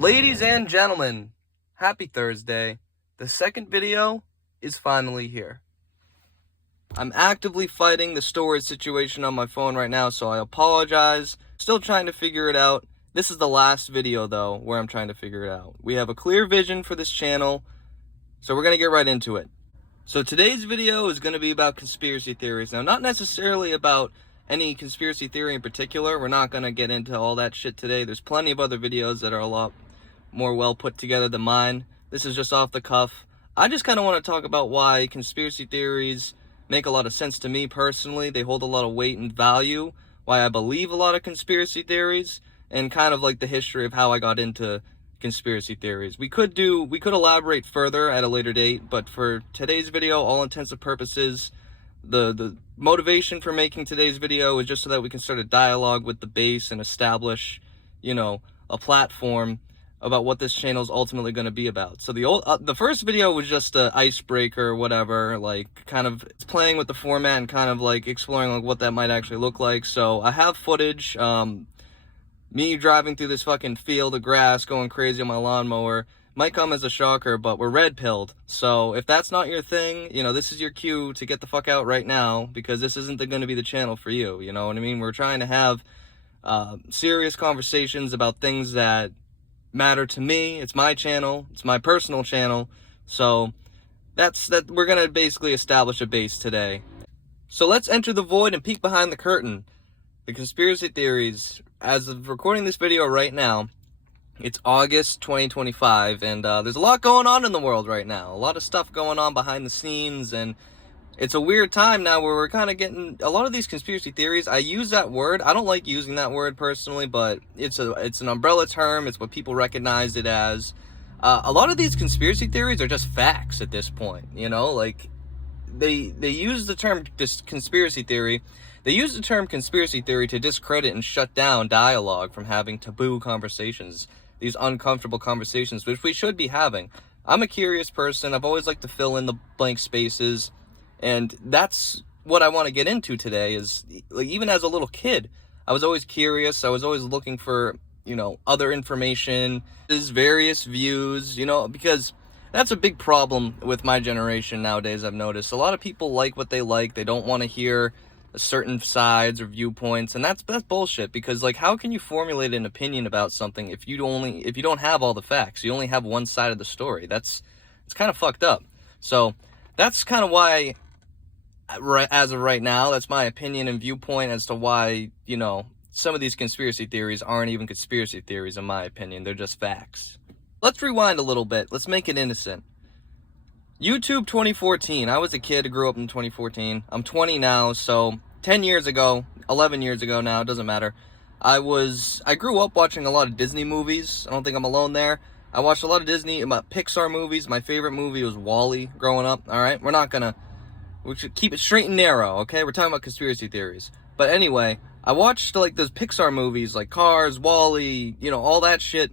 Ladies and gentlemen, happy Thursday. The second video is finally here. I'm actively fighting the storage situation on my phone right now, so I apologize. Still trying to figure it out. This is the last video, though, where I'm trying to figure it out. We have a clear vision for this channel, so we're going to get right into it. So today's video is going to be about conspiracy theories. Now, not necessarily about any conspiracy theory in particular. We're not going to get into all that shit today. There's plenty of other videos that are a lot more well put together than mine. This is just off the cuff. I just kind of want to talk about why conspiracy theories make a lot of sense to me personally. They hold a lot of weight and value, why I believe a lot of conspiracy theories, and kind of like the history of how I got into conspiracy theories. We could elaborate further at a later date, but for today's video, all intents and purposes, the motivation for making today's video is just so that we can start a dialogue with the base and establish, a platform about what this channel is ultimately going to be about. So the first video was just an icebreaker or whatever, like kind of playing with the format and kind of like exploring like what that might actually look like. So I have footage, me driving through this fucking field of grass, going crazy on my lawnmower. Might come as a shocker, but we're red-pilled. So if that's not your thing, this is your cue to get the fuck out right now, because this isn't going to be the channel for you. You know what I mean? We're trying to have serious conversations about things that matter to me. It's my channel. It's my personal channel. So we're going to basically establish a base today. So let's enter the void and peek behind the curtain. The conspiracy theories. As of recording this video right now, it's August 2025, and there's a lot going on in the world right now. A lot of stuff going on behind the scenes, and it's a weird time now where we're kind of getting a lot of these conspiracy theories. I use that word. I don't like using that word personally, but it's an umbrella term. It's what people recognize it as. A lot of these conspiracy theories are just facts at this point. Like they use the term conspiracy theory. They use the term conspiracy theory to discredit and shut down dialogue from having taboo conversations, these uncomfortable conversations, which we should be having. I'm a curious person. I've always liked to fill in the blank spaces, and that's what I want to get into today. Is like, even as a little kid, I was always curious. I was always looking for, other information, various views, because that's a big problem with my generation nowadays. I've noticed a lot of people like what they like. They don't want to hear certain sides or viewpoints, and that's bullshit, because like, how can you formulate an opinion about something if you don't have all the facts? You only have one side of the story. It's kind of fucked up. So that's kind of why, as of right now, that's my opinion and viewpoint as to why, some of these conspiracy theories aren't even conspiracy theories in my opinion. They're just facts. Let's rewind a little bit. Let's make it innocent. YouTube 2014. I was a kid who grew up in 2014. I'm 20 now, so 10 years ago, 11 years ago now, it doesn't matter. I grew up watching a lot of Disney movies. I don't think I'm alone there. I watched a lot of Disney and Pixar movies. My favorite movie was WALL-E growing up. All right, we should keep it straight and narrow, okay? We're talking about conspiracy theories. But anyway, I watched like those Pixar movies like Cars, WALL-E, all that shit.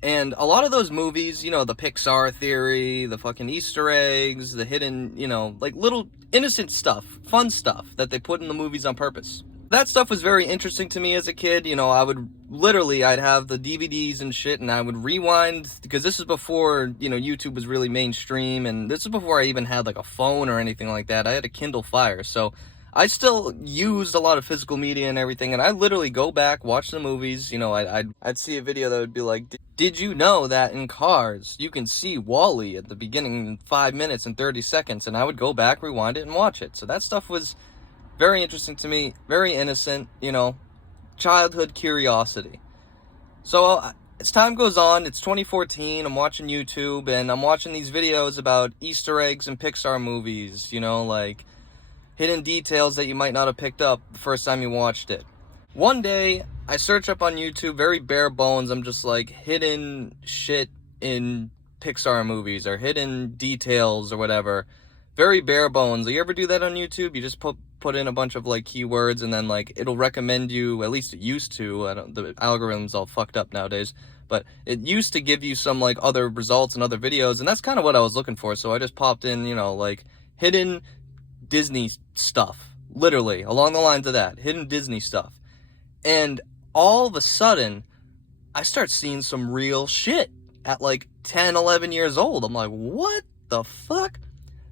And a lot of those movies, the Pixar theory, the fucking Easter eggs, the hidden, like little innocent stuff, fun stuff that they put in the movies on purpose. That stuff was very interesting to me as a kid. I'd have the DVDs and shit, and I would rewind, because this is before, YouTube was really mainstream, and this is before I even had like a phone or anything like that. I had a Kindle Fire, so I still used a lot of physical media and everything, and I literally go back, watch the movies. I'd see a video that would be like, did you know that in Cars you can see WALL-E at the beginning in 5 minutes and 30 seconds? And I would go back, rewind it, and watch it. So that stuff was very interesting to me, very innocent, childhood curiosity. So as time goes on, it's 2014, I'm watching YouTube, and I'm watching these videos about Easter eggs in Pixar movies, like hidden details that you might not have picked up the first time you watched it. One day, I search up on YouTube, very bare bones, I'm just like, hidden shit in Pixar movies, or hidden details, or whatever. Very bare bones. You ever do that on YouTube? You just put in a bunch of like keywords, and then like it'll recommend you, at least it used to, the algorithm's all fucked up nowadays, but it used to give you some like other results and other videos, and that's kind of what I was looking for. So I just popped in, like hidden Disney stuff, literally along the lines of that, hidden Disney stuff. And all of a sudden, I start seeing some real shit at like 10, 11 years old. I'm like, what the fuck?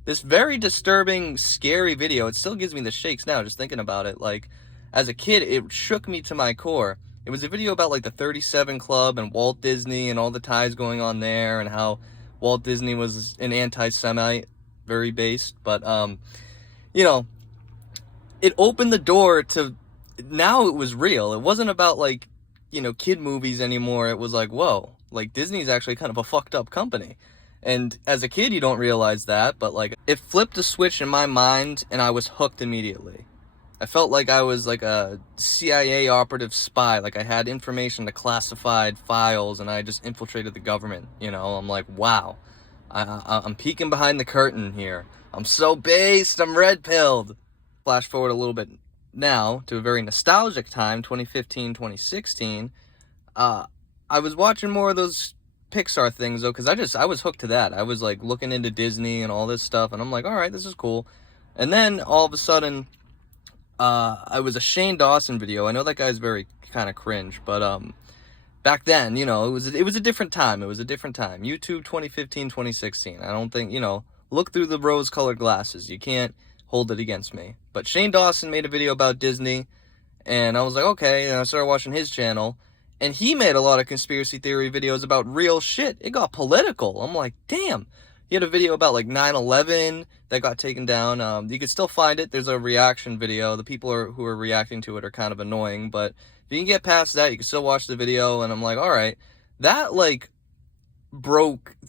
This very disturbing, scary video. It still gives me the shakes now just thinking about it. Like, as a kid, it shook me to my core. It was a video about like the 37 Club and Walt Disney and all the ties going on there, and how Walt Disney was an anti-Semite, very based. But, you know, it opened the door to, now it was real. It wasn't about like, you know, kid movies anymore. It was like, whoa, like Disney's actually kind of a fucked up company. And as a kid, you don't realize that, but like it flipped a switch in my mind and I was hooked immediately. I felt like I was like a CIA operative spy, like I had information to classified files and I just infiltrated the government, you know? I'm like, wow, I'm peeking behind the curtain here. I'm so based, I'm red-pilled. Flash forward a little bit now to a very nostalgic time, 2015, 2016. I was watching more of those Pixar things though, because I was hooked to that. I was like looking into Disney and all this stuff, and I'm like, all right, this is cool. And then all of a sudden, I was a Shane Dawson video. I know that guy's very kind of cringe, but back then, you know, it was a different time. It was a different time. YouTube 2015, 2016. I don't think, you know, look through the rose-colored glasses. You can't hold it against me. But Shane Dawson made a video about Disney, and I was like, okay, and I started watching his channel, and he made a lot of conspiracy theory videos about real shit. It got political. I'm like, damn. He had a video about like 9/11 that got taken down. You can still find it. There's a reaction video. The people who are reacting to it are kind of annoying, but if you can get past that, you can still watch the video. And I'm like, all right, that like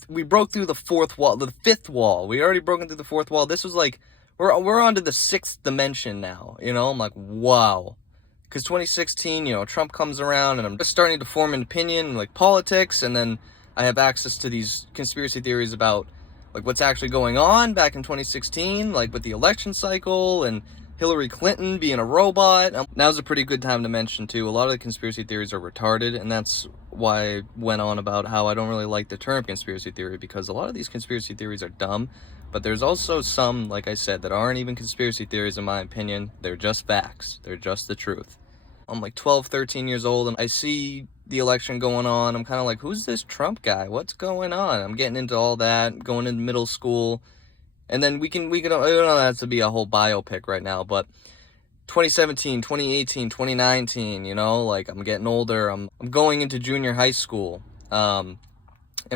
we broke through the fourth wall, the fifth wall. We already broken through the fourth wall. This was like, we're on to the sixth dimension now, you know? I'm like, wow. Because 2016, you know, Trump comes around and I'm just starting to form an opinion, like politics, and then I have access to these conspiracy theories about like what's actually going on back in 2016, like with the election cycle and Hillary Clinton being a robot. Now's a pretty good time to mention too, a lot of the conspiracy theories are retarded, and that's why I went on about how I don't really like the term conspiracy theory, because a lot of these conspiracy theories are dumb, but there's also some, like I said, that aren't even conspiracy theories in my opinion. They're just facts. They're just the truth. I'm like 12, 13 years old, and I see the election going on. I'm kind of like, who's this Trump guy? What's going on? I'm getting into all that, going into middle school. And then we don't have to be a whole biopic right now, but 2017, 2018, 2019, you know, like I'm getting older. I'm going into junior high school. And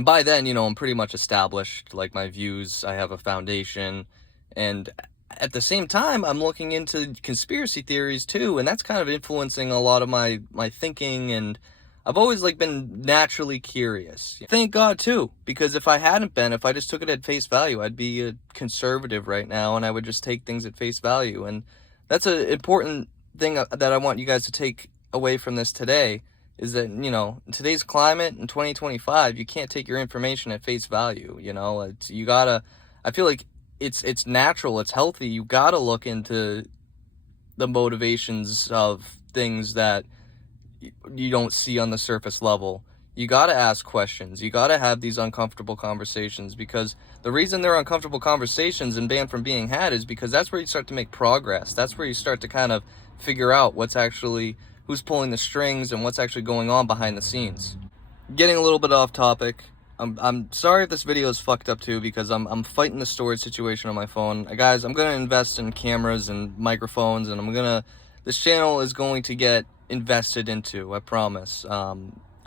by then, you know, I'm pretty much established, like my views, I have a foundation, and at the same time, I'm looking into conspiracy theories too, and that's kind of influencing a lot of my thinking, and I've always like been naturally curious. Thank God too, because if I hadn't been, if I just took it at face value, I'd be a conservative right now, and I would just take things at face value. And that's an important thing that I want you guys to take away from this today, is that, you know, in today's climate in 2025, you can't take your information at face value. You know, you gotta, I feel like it's natural, it's healthy. You gotta look into the motivations of things that you don't see on the surface level. You gotta ask questions. You gotta have these uncomfortable conversations, because the reason they're uncomfortable conversations and banned from being had is because that's where you start to make progress. That's where you start to kind of figure out who's pulling the strings and what's actually going on behind the scenes. Getting a little bit off topic. I'm sorry if this video is fucked up too, because I'm fighting the storage situation on my phone. Guys, I'm gonna invest in cameras and microphones, and this channel is going to get invested into, I promise. I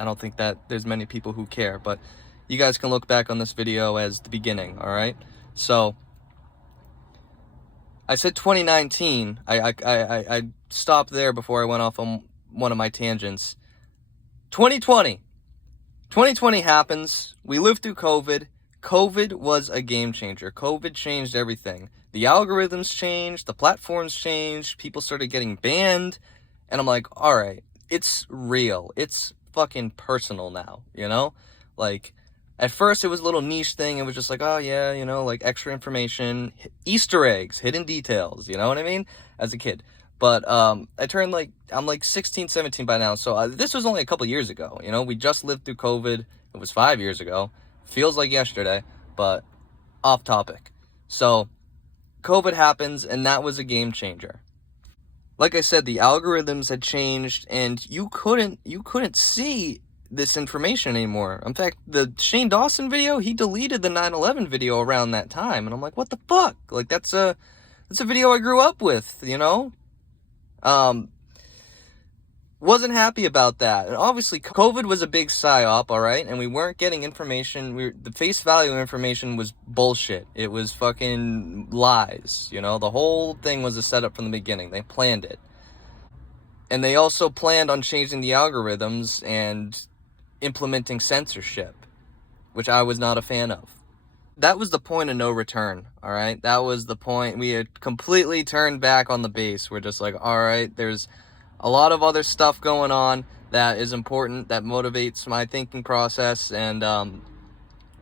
don't think that there's many people who care, but you guys can look back on this video as the beginning, all right? So I said 2019. I stopped there before I went off on one of my tangents. 2020 happens. We lived through COVID. COVID was a game changer. COVID changed everything. The algorithms changed, the platforms changed, people started getting banned, and I'm like, all right, it's real. It's fucking personal now, you know? Like, at first it was a little niche thing. It was just like, oh yeah, you know, like extra information, Easter eggs, hidden details, you know what I mean? As a kid. But I'm like 16, 17 by now, so this was only a couple years ago, you know? We just lived through COVID. It was 5 years ago. Feels like yesterday, but off topic. So COVID happens, and that was a game changer. Like I said, the algorithms had changed, and you couldn't see this information anymore. In fact, the Shane Dawson video, he deleted the 9/11 video around that time, and I'm like, what the fuck? Like, that's a video I grew up with, you know? Wasn't happy about that. And obviously, COVID was a big psyop, all right? And we weren't getting information. The face value information was bullshit. It was fucking lies, you know? The whole thing was a setup from the beginning. They planned it. And they also planned on changing the algorithms and implementing censorship, which I was not a fan of. That was the point of no return, all right? That was the point. We had completely turned back on the base. We're just like, all right, there's a lot of other stuff going on that is important, that motivates my thinking process, and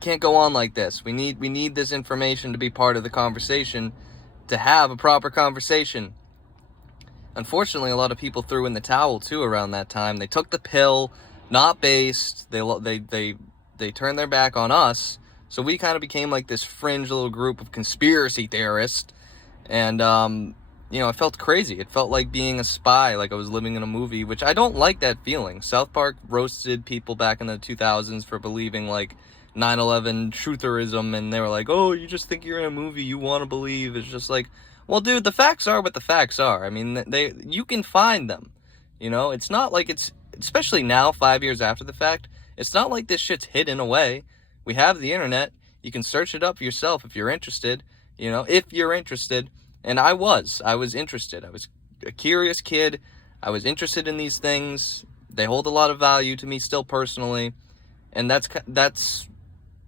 can't go on like this. We need this information to be part of the conversation, to have a proper conversation. Unfortunately, a lot of people threw in the towel too around that time. They took the pill, not based. They turned their back on us. So we kind of became like this fringe little group of conspiracy theorists. And, you know, I felt crazy. It felt like being a spy, like I was living in a movie, which I don't like that feeling. South Park roasted people back in the 2000s for believing like 9/11 trutherism. And they were like, oh, you just think you're in a movie, you want to believe. It's just like, well, dude, the facts are what the facts are. I mean, you can find them. You know, it's not like it's, especially now, 5 years after the fact, it's not like this shit's hidden away. We have the internet. You can search it up for yourself if you're interested. You know, if you're interested. And I was interested. I was a curious kid. I was interested in these things. They hold a lot of value to me still personally. And that's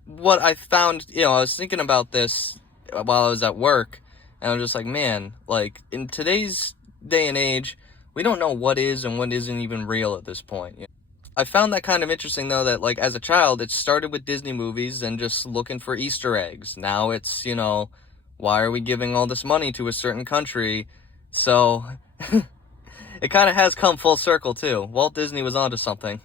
what I found. You know, I was thinking about this while I was at work. And I was just like, man, like, in today's day and age, we don't know what is and what isn't even real at this point. You know? I found that kind of interesting, though, that, like, as a child, it started with Disney movies and just looking for Easter eggs. Now it's, you know, why are we giving all this money to a certain country? So, it kind of has come full circle, too. Walt Disney was onto something.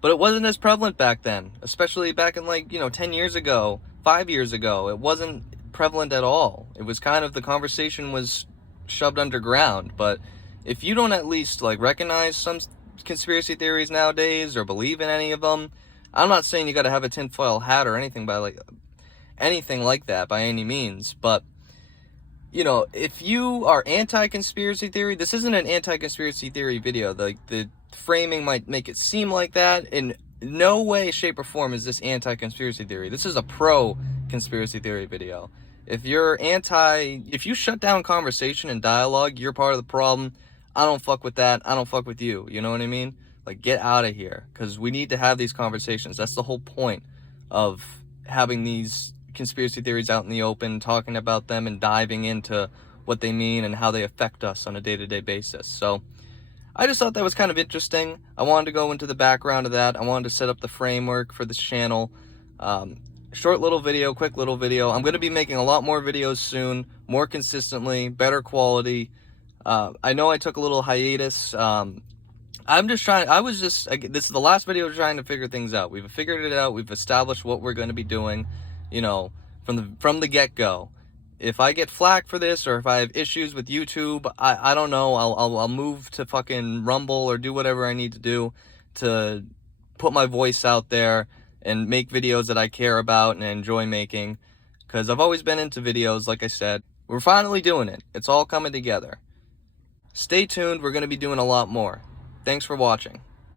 But it wasn't as prevalent back then, especially back in, like, you know, 10 years ago, 5 years ago. It wasn't prevalent at all. It was kind of, the conversation was shoved underground. But if you don't at least like recognize some conspiracy theories nowadays or believe in any of them, I'm not saying you got to have a tinfoil hat or anything like that by any means, but you know, if you are anti-conspiracy theory, this isn't an anti-conspiracy theory video. The framing might make it seem like that. In no way, shape, or form is this anti-conspiracy theory. This is a pro-conspiracy theory video. If you shut down conversation and dialogue, you're part of the problem. I don't fuck with that. I don't fuck with you. You know what I mean? Like, get out of here. Because we need to have these conversations. That's the whole point of having these conspiracy theories out in the open, talking about them and diving into what they mean and how they affect us on a day-to-day basis. So I just thought that was kind of interesting. I wanted to go into the background of that. I wanted to set up the framework for this channel. Short little video, quick little video. I'm going to be making a lot more videos soon, more consistently, better quality. I know I took a little hiatus. This is the last video trying to figure things out. We've figured it out. We've established what we're going to be doing, you know, from the get-go. If I get flack for this, or if I have issues with YouTube, I don't know. I'll move to fucking Rumble or do whatever I need to do to put my voice out there and make videos that I care about and enjoy making. Because I've always been into videos, like I said. We're finally doing it. It's all coming together. Stay tuned. We're going to be doing a lot more. Thanks for watching.